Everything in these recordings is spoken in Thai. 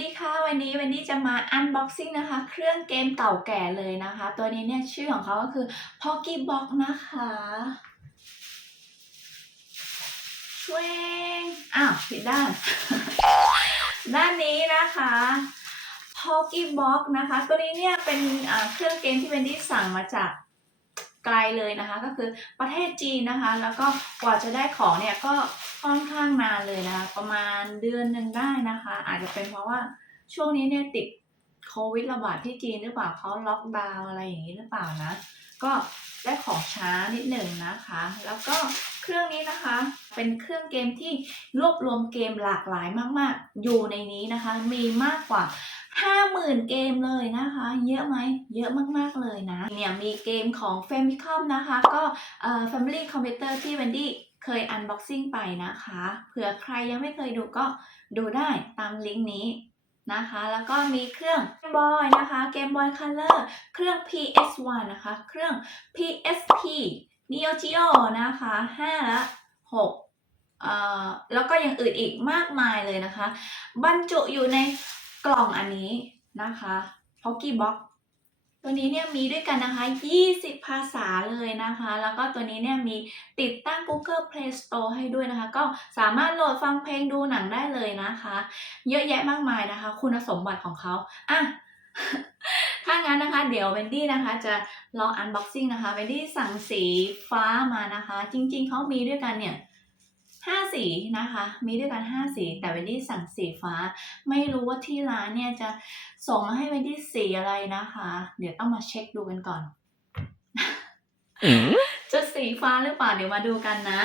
ดีค่ะ วันนี้วันนี้จะมาอันบ็อกซิ่งนะคะ เครื่องเกมเก่าแก่เลยนะคะ ตัวนี้เนี่ยชื่อของเขาก็คือ Pocky Box นะคะช่วยอ้าวผิดด้าน ด้านนี้นะคะ Pocky Box นะคะ ตัวนี้เนี่ยเป็นอ่าเครื่องเกมที่เวนดี้สั่งมาจาก ไกลเลยนะคะก็คือประเทศจีนนะคะ แล้วก็กว่าจะได้ของเนี่ยก็ค่อนข้างนานเลยนะคะ ประมาณเดือนหนึ่งได้นะคะ อาจจะเป็นเพราะว่าช่วงนี้เนี่ยติดโควิดระบาดที่จีนหรือเปล่าเขาล็อกดาวน์อะไรอย่างนี้หรือเปล่านะ ก็ได้ของช้านิดหนึ่งนะคะ แล้วก็ เครื่องนี้นะคะ เป็นเครื่องเกมที่รวบรวมเกมหลากหลายมาก ๆ อยู่ในนี้นะคะ มีมากกว่า50,000เกมเลยนะคะ เยอะไหมเยอะมาก ๆ เลยนะ เนี่ยมีเกมของ Famicom นะคะ ก็เอ่อ Family Computer ที่ Wendy เคย unboxing ไปนะคะเผื่อใครยังไม่เคยดูก็ดูได้ตามลิงก์นี้นะคะ แล้วก็มีเครื่อง Game Boy นะคะ Game Boy Color เครื่อง PS1 นะคะ เครื่อง PSP Neo Geo นะคะ5และ6เอ่อแล้วก็ย่างอื่นอีกมากมายเลยนะคะ บรรจุอยู่ในกล่องอันนี้นะคะ Pocky Box ตัวนี้เนี่ยมีด้วยกันนะคะ 20 ภาษาเลยนะคะ แล้วก็ตัวนี้เนี่ยมีติดตั้ง Google Play Store ให้ด้วยนะคะ ก็สามารถโหลดฟังเพลงดูหนังได้เลยนะคะ เยอะแยะมากมายนะคะ คุณสมบัติของเขาอะ ถ้างั้นนะคะเดี๋ยวเวนดี้นะคะจะลอง unboxing นะคะเวนดี้สั่งสีฟ้ามานะคะ จริงๆเขามีด้วยกันเนี่ยห้าสีนะคะ มีด้วยกันห้าสี แต่เวนดี้สั่งสีฟ้า ไม่รู้ว่าที่ร้านเนี่ยจะส่งมาให้เวนดี้สีอะไรนะคะ เดี๋ยวต้องมาเช็คดูกันก่อน嗯，จะสีฟ้าหรือเปล่าเดี๋ยวมาดูกันนะ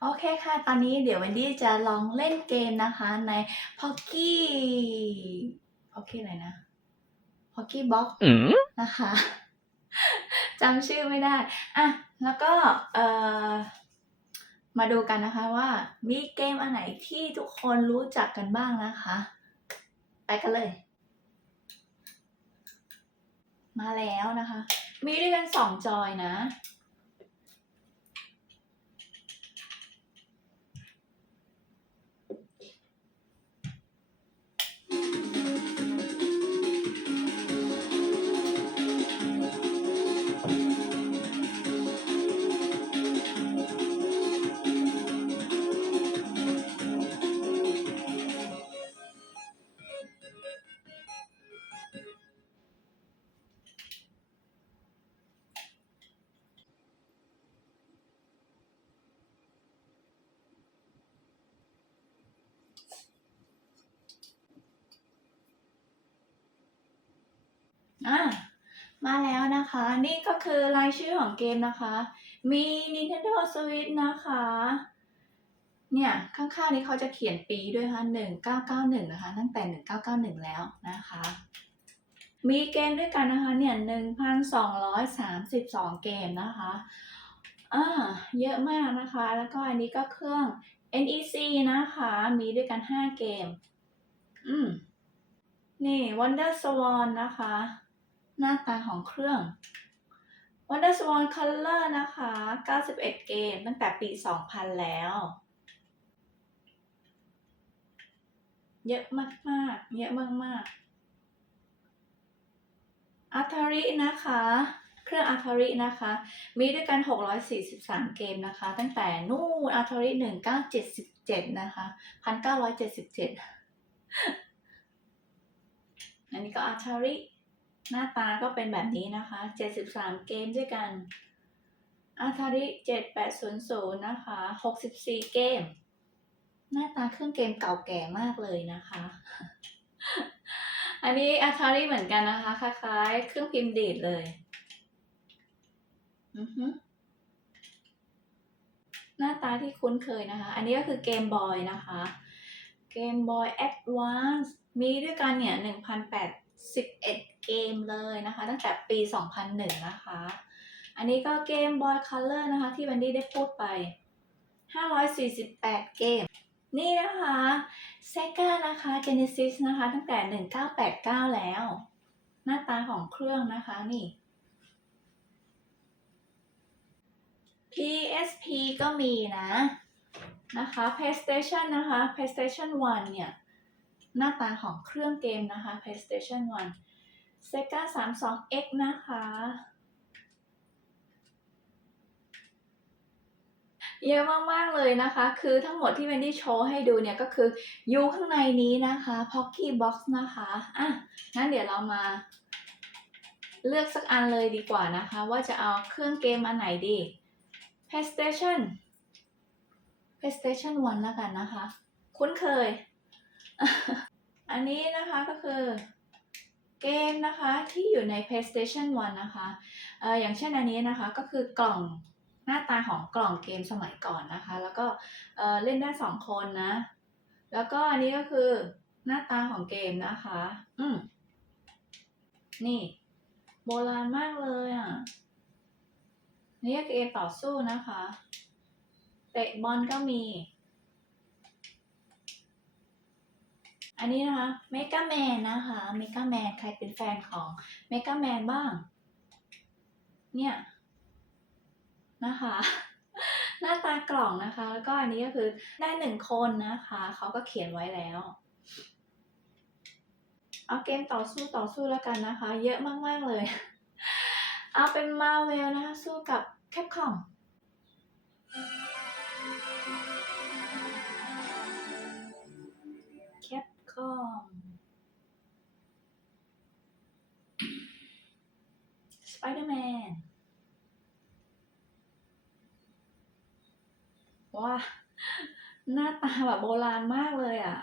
โอเคค่ะ ตอนนี้เดี๋ยวเวนดี้จะลองเล่นเกมนะคะใน Pocky Pocky อะไรนะ Pocky Box นะคะจำชื่อไม่ได้ อะ แล้วก็เอ่อมาดูกันนะคะว่ามีเกมอันไหนที่ทุกคนรู้จักกันบ้างนะคะ ไปกันเลย มาแล้วนะคะ มีด้วยกันสองจอยนะ อะมาแล้วนะคะ นี่ก็คือรายชื่อของเกมนะคะ มี Nintendo Switch นะคะ เนี่ย ข้างๆนี้เขาจะเขียนปีด้วยค่ะ1991 นะคะ ตั้งแต่ 1991 แล้วนะคะ มีเกมด้วยกันนะคะ เนี่ย 1,232 เกมนะคะอ่าเยอะมากนะคะ แล้วก็อันนี้ก็เครื่อง NEC นะคะ มีด้วยกัน 5 เกม อืม นี่ Wonder Swan นะคะ หน้าตาของเครื่อง Wonder Swan Color นะคะ 91 เกมตั้งแต่ปี 2000 แล้ว เยอะมากๆ เยอะมากๆ Atari นะคะ เครื่อง Atari นะคะ มีด้วยกัน 643 เกมนะคะ ตั้งแต่นู่น Atari 1977 นะคะ 1977 อันนี้ก็ Atari หน้าตาก็เป็นแบบนี้นะคะ 73 เกมด้วยกัน Atari 7800 นะคะ 64 เกม หน้าตาเครื่องเกมเก่าแก่มากเลยนะคะ อันนี้ Atari เหมือนกันนะคะ คล้ายๆ เครื่องพิมพ์ดีดเลย อือฮึหน้าตาที่คุ้นเคยนะคะ อันนี้ก็คือเกมบอยนะคะ เกมบอย Advance มีด้วยกันเนี่ย 11 เกมเลยนะคะ ตั้งแต่ปี 2001 นะคะ อันนี้ก็เกมบอย Color นะคะ ที่วันดี้ได้พูดไป 548 เกม นี่นะคะ Sega นะคะ Genesis นะคะ ตั้งแต่ 1989 แล้ว หน้าตาของเครื่องนะคะนี่ PSP ก็มีนะนะคะ PlayStation นะคะ PlayStation 1 เนี่ย หน้าตาของเครื่องเกมนะคะ PlayStation 1 Sega 32X นะคะ เยอะมาก ๆ เลยนะคะ คือทั้งหมดที่เวนดี้โชว์ให้ดูเนี่ยก็คืออยู่ข้างในนี้นะคะ Pocky Box นะคะ อะ งั้นเดี๋ยวเรามาเลือกสักอันเลยดีกว่านะคะ ว่าจะเอาเครื่องเกมอันไหนดี PlayStation PlayStation 1 แล้วกันนะคะ คุ้นเคย อันนี้นะคะก็คือเกมนะคะที่อยู่ใน PlayStation 1 นะคะเอ่ออย่างเช่นอันนี้นะคะก็คือกล่องหน้าตาของกล่องเกมสมัยก่อนนะคะ แล้วก็เอ่อเล่นได้สองคนนะ แล้วก็อันนี้ก็คือหน้าตาของเกมนะคะ อืมนี่ โบราณมากเลยอะ นี่ก็เกมต่อสู้นะคะ เตะบอลก็มี อันนี้นะคะเมกาแมนนะคะเมกาแมนใครเป็นแฟนของเมกาแมนบ้าง เนี่ยนะคะ หน้าตากล่องนะคะ แล้วก็อันนี้ก็คือได้หนึ่งคนนะคะ เขาก็เขียนไว้แล้ว เอาเกมต่อสู้ต่อสู้แล้วกันนะคะ เยอะมาก ๆ เลย เอาเป็นมาเวลนะคะ สู้กับแคปคอม แคปคอมสไปเดอร์แมนว้าหน้าตาแบบโบราณมากเลยอะ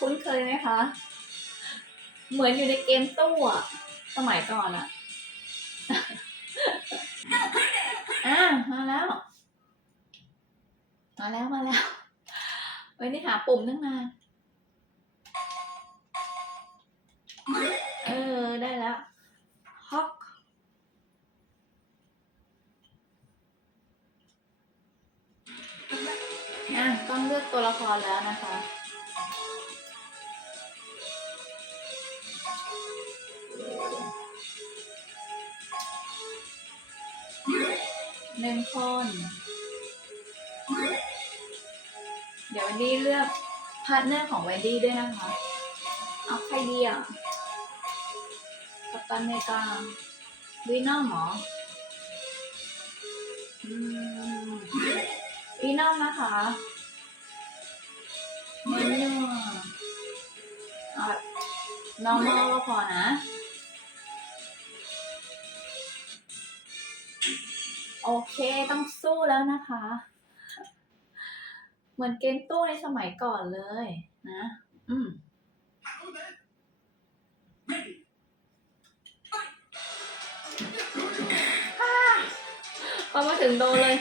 คุ้นเคยไหมคะ เหมือนอยู่ในเกมตู้อะสมัยก่อนอะ มาแล้ว มาแล้วมาแล้วเว้ยนี่หาปุ่มตั้งนานเออ ได้แล้วฮอกอะต้องเลือกตัวละครแล้วนะคะ หนึ่งคนเดี๋ยววันนี้เลือกพาร์ทเนอร์ของเวนดี้ด้วยนะคะ เอาใครดีอะกัปตันเมกาวีนอมหรออืมวีนอมนะคะเมนูเอาแบบ normal ก็พอนะ โอเคต้องสู้แล้วนะคะ เหมือนเกมตู้ในสมัยก่อนเลย นะ อืมอ่าพอมาถึงโดนเลย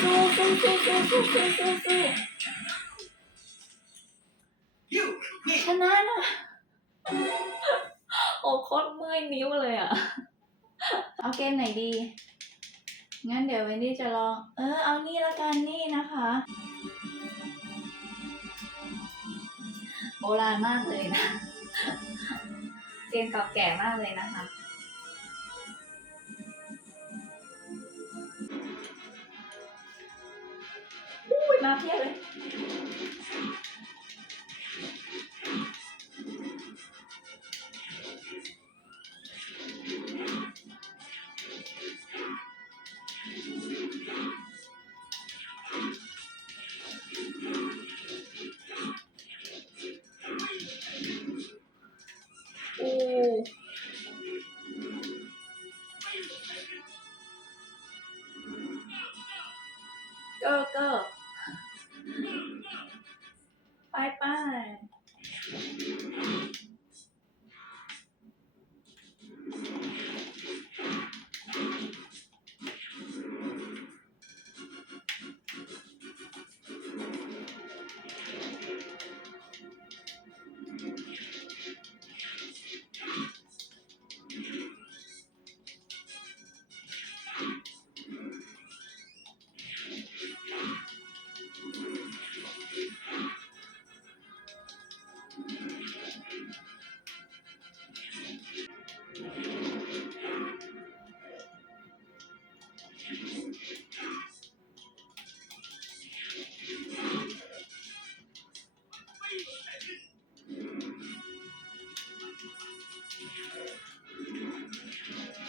สู้สู้สู้สู้สู้สู้สู้สู้ชนะนะโอ้โคตรเมื่อยนิ้วเลยอะ เอาเกมไหนดี งั้นเดี๋ยวเวนดี้จะลอง เออ เอานี่ละกันนี่นะคะ โบราณมากเลยนะ เกมเก่าแก่มากเลยนะคะ อุ้ยมาเพียบเลย ก็ก็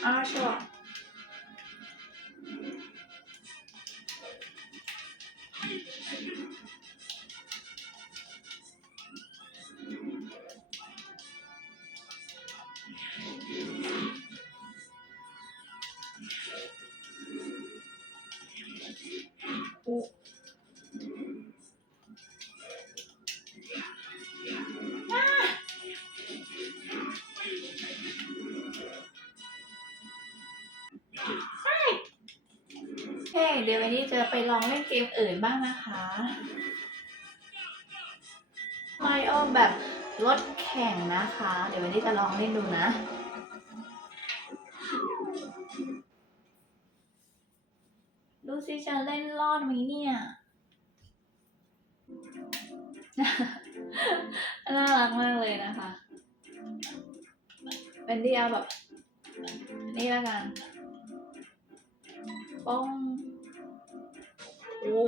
啊是吧？ เฮ้เดี๋ยววันนี้จะไปลองเล่นเกมอื่นบ้างนะคะมาริโอแบบรถแข่งนะคะ เดี๋ยววันนี้จะลองเล่นดูนะดูสิจะเล่นรอดไหมเนี่ย น่ารักมากเลยนะคะเป็นเดียวแบบ นี่ละกันป้อง โอ้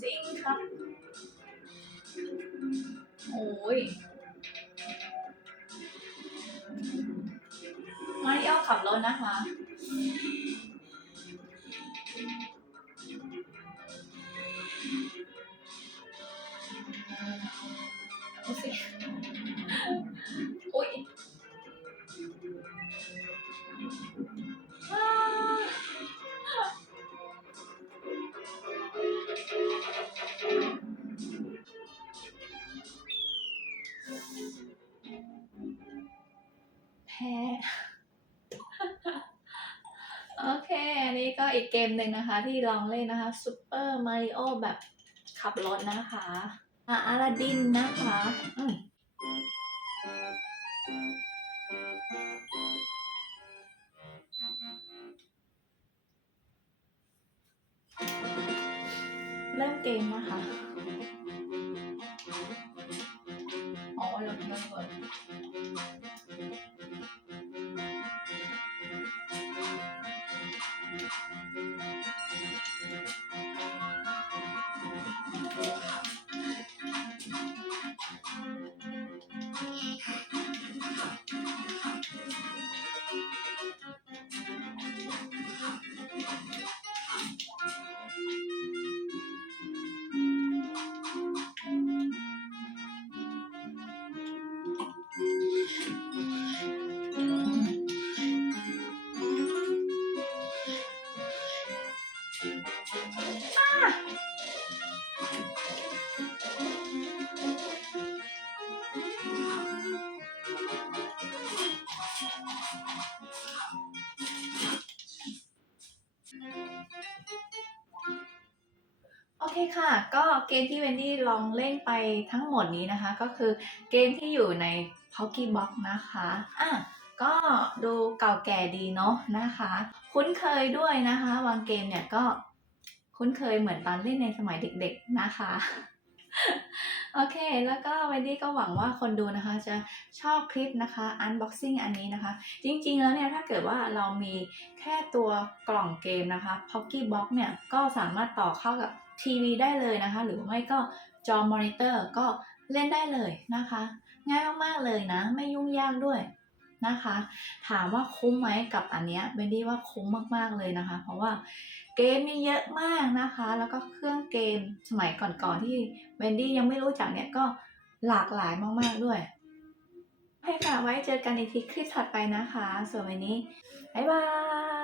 ซิงครับ โอ้ย ก็อีกเกมหนึ่งนะคะ ที่ลองเล่นนะคะซูเปอร์มาริโอแบบขับรถนะคะอะอาลาดินนะคะ เคค่ะ ก็เกมที่เวนดี้ลองเล่นไปทั้งหมดนี้นะคะ ก็คือเกมที่อยู่ใน Pokébox นะคะอะก็ดูเก่าแก่ดีเนาะนะคะ คุ้นเคยด้วยนะคะบางเกมเนี่ยก็คุ้นเคยเหมือนตอนเล่นในสมัยเด็กๆนะคะโอเค แล้วก็เวนดี้ก็หวังว่าคนดูนะคะ จะชอบคลิปนะคะ unboxing อันนี้นะคะ จริงๆแล้วเนี่ยถ้าเกิดว่าเรามีแค่ตัวกล่องเกมนะคะ Pokébox เนี่ยก็สามารถต่อเข้ากับ ทีวีได้เลยนะคะ หรือไม่ก็จอมอนิเตอร์ก็เล่นได้เลยนะคะ ง่ายมากๆเลยนะ ไม่ยุ่งยากด้วยนะคะ ถามว่าคุ้มไหมกับอันเนี้ยเบนดี้ว่าคุ้มมากๆเลยนะคะ เพราะว่าเกมมีเยอะมากนะคะ แล้วก็เครื่องเกมสมัยก่อนๆที่เบนดี้ยังไม่รู้จักเนี่ยก็หลากหลายมากๆด้วย ให้ค่ะไว้เจอกันอีกทีคลิปถัดไปนะคะส่วนวันนี้บ๊ายบาย